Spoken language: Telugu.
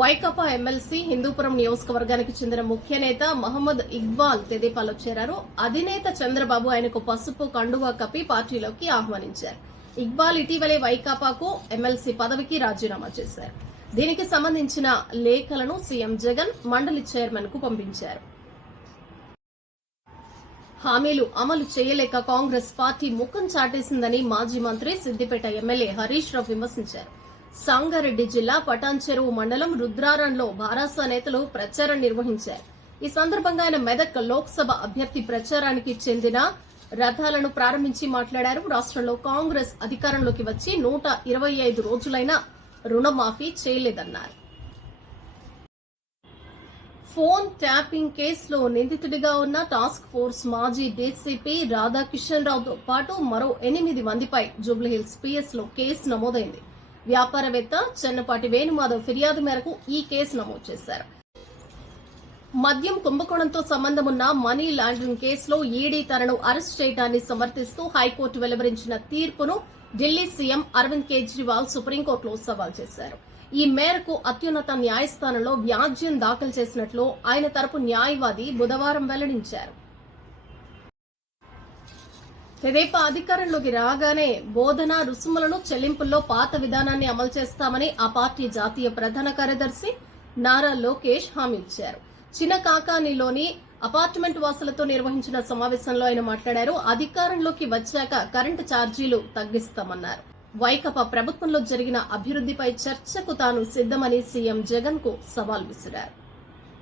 వైకాపా ఎమ్మెల్సీ హిందూపురం నియోజకవర్గానికి చెందిన ముఖ్య నేత మహమ్మద్ ఇక్బాల్ తెదేపాలో చేరారు. అధినేత చంద్రబాబు ఆయనకు పసుపు కండువా కప్పి పార్టీలోకి ఆహ్వానించారు. ఇక్బాల్ ఇటీవలే వైకాపాకు ఎమ్మెల్సీ పదవికి రాజీనామా చేశారు. దీనికి సంబంధించిన లేఖలను సీఎం జగన్ మండలి చైర్మన్ కు పంపించారు. హామీలు అమలు చేయలేక కాంగ్రెస్ పార్టీ ముఖం చాటేసిందని మాజీ మంత్రి సిద్దిపేట ఎమ్మెల్యే హరీష్ రావు విమర్శించారు. సంగారెడ్డి జిల్లా పటాన్చెరువు మండలం రుద్రారంలో భారాస నేతలు ప్రచారం నిర్వహించారు. ఈ సందర్భంగా ఆయన మెదక్ లోక్సభ అభ్యర్థి ప్రచారానికి చెందిన రథాలను ప్రారంభించి మాట్లాడారు. రాష్ట్రంలో కాంగ్రెస్ అధికారంలోకి వచ్చి 125 రోజులైనా రుణమాఫీ చేయలేదన్నారు. ఫోన్ ట్యాపింగ్ కేసులో నిందితుడిగా ఉన్న టాస్క్ ఫోర్స్ మాజీ డీసీపీ రాధాకిషన్ రావుతో పాటు మరో 8 మందిపై జూబ్లీహిల్స్ పిఎస్ లో కేసు నమోదైంది. వ్యాపారవేత్త చెన్నపాటి వేణుమాధవ్ ఫిర్యాదు మేరకు ఈ కేసు నమోదు చేశారు. మద్యం కుంభకోణంతో సంబంధమున్న మనీ లాండరింగ్ కేసులో ఈడీ తనను అరెస్ట్ చేయడాన్ని సమర్థిస్తూ హైకోర్టు వెలువరించిన తీర్పును ఢిల్లీ సీఎం అరవింద్ కేజ్రీవాల్ సుప్రీంకోర్టులో సవాల్ చేశారు. ఈ మేరకు అత్యున్నత న్యాయస్థానంలో వ్యాజ్యం దాఖలు చేసినట్లు ఆయన తరపు న్యాయవాది బుధవారం వెల్లడించారు. తెదేపా అధికారంలోకి రాగానే బోధన రుసుములను చెల్లింపుల్లో పాత విధానాన్ని అమలు చేస్తామని ఆ పార్టీ జాతీయ ప్రధాన కార్యదర్శి నారా లోకేష్ హామీ ఇచ్చారు. చినకాకానిలోని అపార్ట్మెంట్ వాసులతో నిర్వహించిన సమావేశంలో ఆయన మాట్లాడారు. అధికారంలోకి వచ్చాక కరెంటు ఛార్జీలు తగ్గిస్తామన్నారు. వైకాపా ప్రభుత్వంలో జరిగిన అభివృద్దిపై చర్చకు తాను సిద్దమని సీఎం జగన్ కు సవాల్ విసిరారు.